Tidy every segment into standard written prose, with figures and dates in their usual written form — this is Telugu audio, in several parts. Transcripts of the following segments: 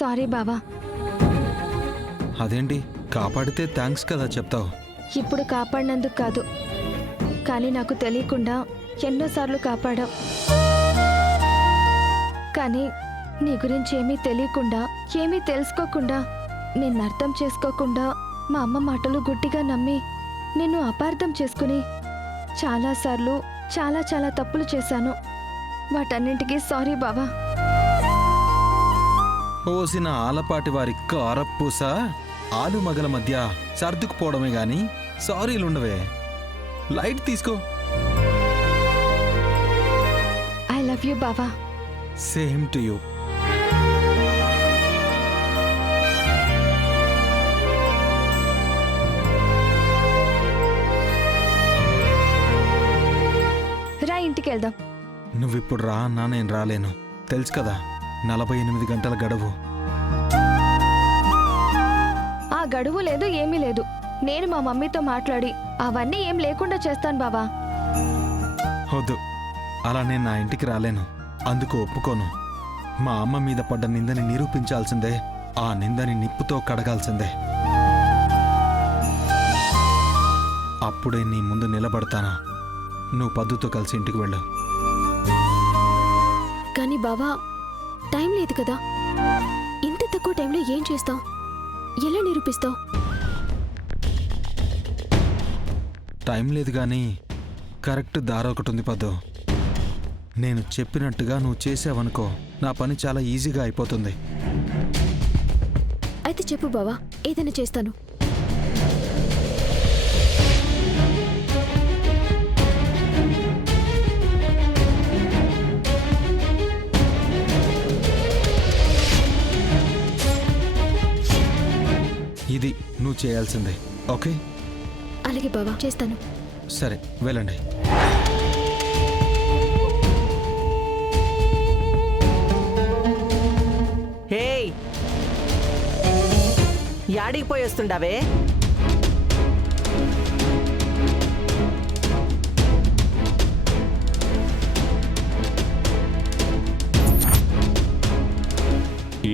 సారీ బావా. అదేంటి కాపాడితే థ్యాంక్స్ కదా చెప్తావు? ఇప్పుడు కాపాడినందుకు కాదు, కానీ నాకు తెలియకుండా ఎన్నోసార్లు కాపాడావు. కానీ నీ గురించి ఏమీ తెలియకుండా, ఏమీ తెలుసుకోకుండా, నిన్ను అర్థం చేసుకోకుండా మా అమ్మ మాటలు గుడ్డిగా నమ్మి నిన్ను అపార్థం చేసుకుని చాలాసార్లు చాలా చాలా తప్పులు చేశాను. వాటన్నింటికీ సారీ బావా. పోసిన ఆలపాటి వారి కారప్పూస ఆలు మగల మధ్య సర్దుకుపోవడమే గాని సారీలుండవే. లైట్ తీసుకో. ఐ లవ్ యూ బావా. Same to you. రా, ఇంటికి వెళ్దాం. నువ్విప్పుడు రా అన్నా నేను రాలేను, తెలుసు కదా 48 గంటల గడువు. ఆ గడువు లేదు, ఏమీ లేదు. నేను మా మమ్మీతో మాట్లాడి అవన్నీ ఏం లేకుండా చేస్తాను బావా. వద్దు, అలా నేను నా ఇంటికి రాలేను, అందుకు ఒప్పుకోను. మా అమ్మ మీద పడ్డ నిందని నిరూపించాల్సిందే, ఆ నిందని నిప్పుతో కడగాల్సిందే. అప్పుడే నీ ముందు నిలబడతాను. నువ్వు పద్దుతో కలిసి ఇంటికి వెళ్ళు. కానీ బావా, టైం లేదు కదా. ఇంత తక్కువ టైంలో ఏం చేస్తావు? ఎలా నిరూపిస్తావు? టైం లేదు కానీ కరెక్ట్ దారి ఒకటి ఉంది పద్దు. నేను చెప్పినట్టుగా నువ్వు చేసావనుకో, నా పని చాలా ఈజీగా అయిపోతుంది. అయితే చెప్పు బావా, ఏదైనా చేస్తాను. ఇది నువ్వు చేయాల్సిందే, ఓకే? అలాగే బావా, చేస్తాను. సరే, వెళ్ళండి. హేయ్, యాడికి పోయేస్తుండావే?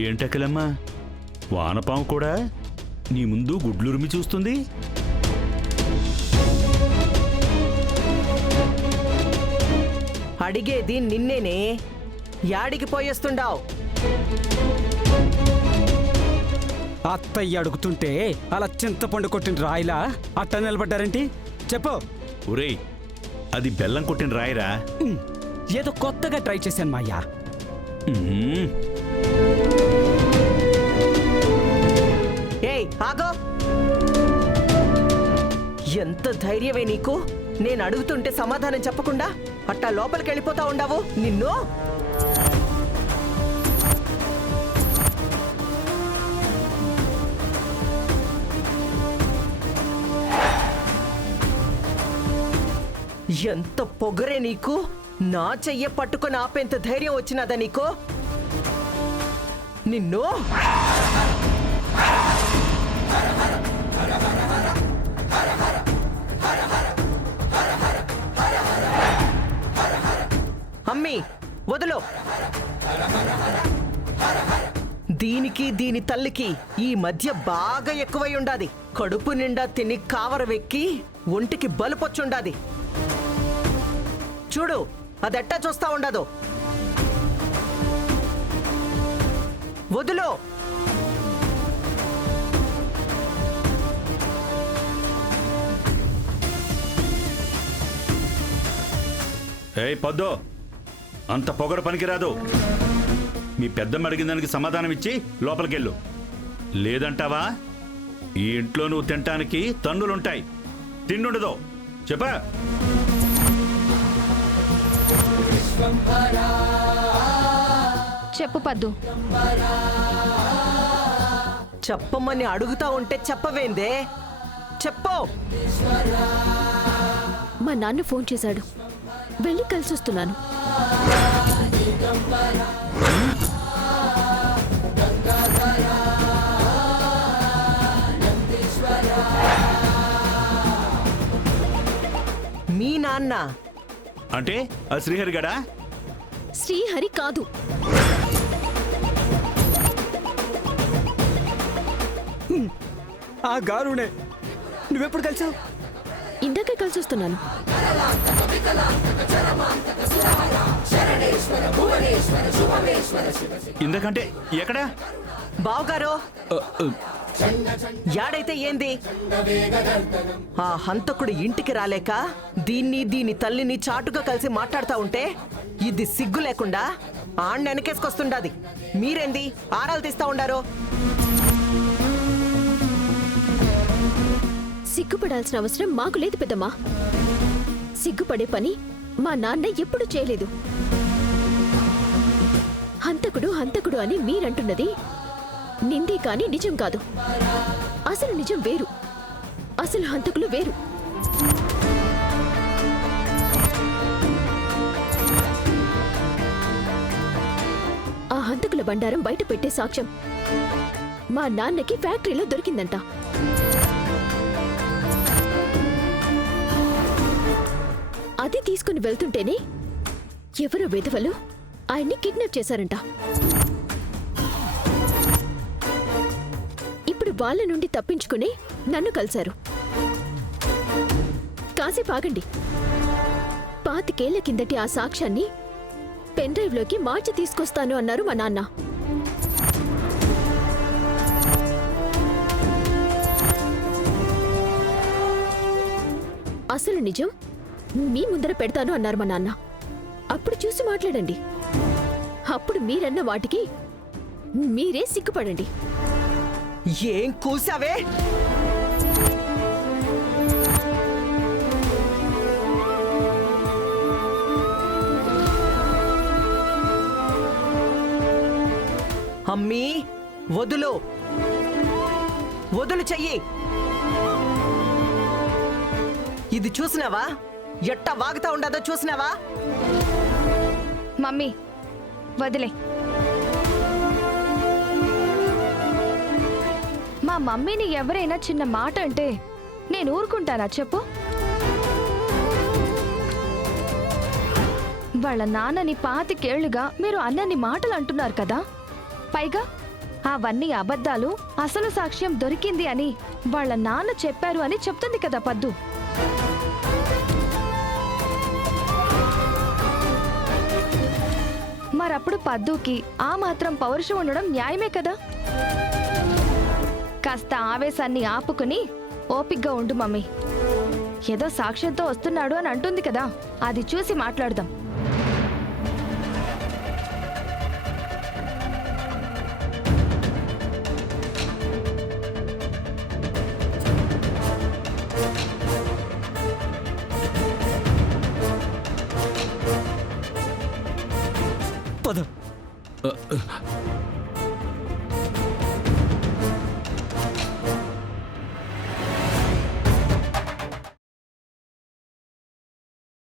ఏంటకలమ్మా, వానపాము కూడా నీ ముందు గుడ్లురిమి చూస్తుంది. అడిగేది నిన్నేనే, యాడికి పోయేస్తుండావు? అత్తయ్య అడుగుతుంటే అలా చింతపండు కొట్టిన రాయిలా అట్ట నిలబడ్డారేంటి? చెప్పు. ఒరేయ్, అది బెల్లం కొట్టిన రాయిరా. ఏదో కొత్తగా ట్రై చేశాను మాయ్యా. ఏయ్ ఆగో! ఎంత ధైర్యమే నీకు? నేను అడుగుతుంటే సమాధానం చెప్పకుండా అట్టా లోపలికి వెళ్ళిపోతా ఉండావు. నిన్ను ఎంత పొగరే నీకు? నా చెయ్య పట్టుకుని ఆపేంత ధైర్యం వచ్చినదా నీకు? నిన్ను అమ్మి వదులు. దీనికి దీని తల్లికి ఈ మధ్య బాగా ఎక్కువై ఉండాది. కడుపు నిండా తిని కావరవెక్కి ఒంటికి బలుపొచ్చుండాది. చూడు, అదెట్టా చూస్తా ఉండదు. వదులు. ఏయ్ పద్దో, అంత పొగరు పనికిరాదు. మీ పెద్దమ్మ అడిగిన దానికి సమాధానం ఇచ్చి లోపలికెళ్ళు. లేదంటావా ఈ ఇంట్లో నువ్వు తినటానికి తన్నులుంటాయి, తిండుండదు. చెప్పా? చెప్పు పద్దు. చెప్పమని అడుగుతా ఉంటే చెప్పవేందే? చెప్పు. మా నాన్న ఫోన్ చేశాడు, వెళ్ళి కలిసి వస్తున్నాను. మీ నాన్న అంటే ఆ శ్రీహరి గడా? శ్రీహరి కాదు. ఆ గారునే నువ్వెప్పుడు కలిసావు? ఇందాకే కలిసి వస్తున్నాను. ఇందకంటే ఎక్కడా? బావగారు యాడైతే ఏంది? ఆ హంతకుడు ఇంటికి రాలేక దీని తల్లిని చాటుగా కలిసి మాట్లాడుతా ఉంటే ఇది సిగ్గు లేకుండా ఆణ్ణ వెనకేసుకొస్తుండాది. మీరేంది ఆరాలు తీస్తా ఉండారు? సిగ్గుపడాల్సిన అవసరం మాకు లేదు పెద్దమ్మా. సిగ్గుపడే పని మా నాన్న ఎప్పుడూ చేయలేదు. హంతకుడు హంతకుడు అని మీరంటున్నది నిందే కాని నిజం కాదు. అసలు నిజం వేరు, అసలు హంతకులు వేరు. ఆ హంతకుల బండారం బయట పెట్టే సాక్ష్యం మా నాన్నకి ఫ్యాక్టరీలో దొరికిందంట. అది తీసుకుని వెళ్తుంటేనే ఎవరో విధవలు ఆయన్ని కిడ్నాప్ చేశారంట. ఇప్పుడు వాళ్ళ నుండి తప్పించుకుని నన్ను కలిశారు. కాసేపు ఆగండి. 25 ఏళ్ల కిందటి ఆ సాక్ష్యాన్ని పెన్ డ్రైవ్లోకి మార్చి తీసుకొస్తాను అన్నారు మా నాన్న. అసలు నిజం మీ ముందర పెడతాను అన్నారు మా నాన్న. అప్పుడు చూసి మాట్లాడండి. అప్పుడు మీరన్న వాటికి మీరే సిగ్గుపడండి. ఏం కూసావే? అమ్మీ వదులు, వదులు చెయ్యి. ఇది చూసినావా? ఎట్టా వాగుతా ఉండదో చూసినావా? మమ్మీ వదిలే. మా మమ్మీని ఎవరైనా చిన్న మాట అంటే నేను ఊరుకుంటానా చెప్పు? వాళ్ళ నాన్నని 25 ఏళ్లుగా మీరు అన్నన్ని మాటలు అంటున్నారు కదా. పైగా అవన్నీ అబద్ధాలు, అసలు సాక్ష్యం దొరికింది అని వాళ్ళ నాన్న చెప్పారు అని చెప్తుంది కదా పద్దు. మరప్పుడు పద్దుకి ఆ మాత్రం పౌరుషం ఉండడం న్యాయమే కదా. కాస్త ఆవేశాన్ని ఆపుకుని ఓపిగ్గా ఉండు మమ్మీ. ఏదో సాక్ష్యంతో వస్తున్నాడు అని అంటుంది కదా, అది చూసి మాట్లాడదాం. పద.